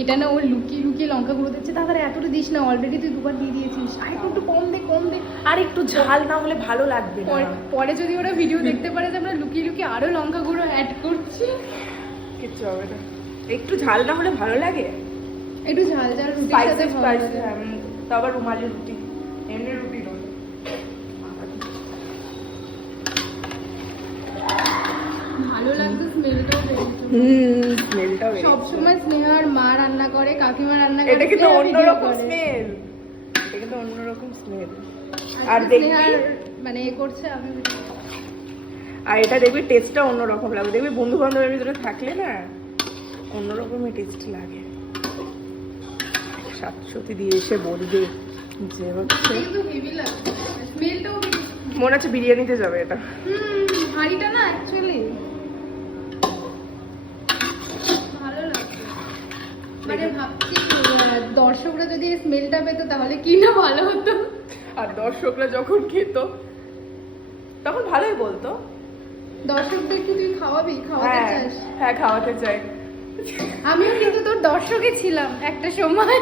এটা না ওর লুকিয়ে লুকিয়ে লঙ্কা গুঁড়ো দিচ্ছে, তাড়াতাড়ি এতটা দিস না, অলরেডি তুই দুবার দিয়ে দিয়েছিস, আর একটু কম দে। আর একটু ঝাল না হলে ভালো লাগবে না। পরে যদি ওরা ভিডিও দেখতে পারে যে আমরা লুকিয়ে লুকিয়ে আরো লঙ্কা গুঁড়ো অ্যাড করছি। কিচ্ছু হবে না, একটু ঝাল না হলে ভালো লাগে। একটু ঝাল রুটির সাথে ভালো লাগে। তো আবার রুমালি রুটি, এমনি রুটি নয়। ভালো লাগতো স্মেলটাও বেরিয়েছে। স্মেলটাও সবসময় স্নেহার মা রান্না করে, কাকিমা রান্না করে, এটা কিন্তু স্নেহা video অন্যরকম করে। স্মেল, এটা কিন্তু অন্যরকম স্মেল। আর আর দেখবি স্নেহার মানে এ করছে আমি আর এটা দেখবি টেস্টটা অন্যরকম লাগবে, দেখবি বন্ধু বান্ধবের ভিতরে থাকলে না অন্যরকমই টেস্ট লাগে। সত্যি দিয়ে এসে বলবে যে হচ্ছে কিন্তু হেভি লাগছে, স্মেলটাও মনে হচ্ছে বিরিয়ানিতে যাবে এটা। হাঁড়িটা না অ্যাকচুয়ালি ভালো লাগছে। মানে ভাবছি দর্শকরা যদি স্মেলটা পেতো তাহলে কি না ভালো হতো। আর দর্শকরা যখন খেত তখন ভালোই বলতো। দর্শকদের কি তুই খাওয়াতে চাস? হ্যাঁ খাওয়াতে চাই। আমিও কিন্তু তোর দর্শকে ছিলাম একটা সময়।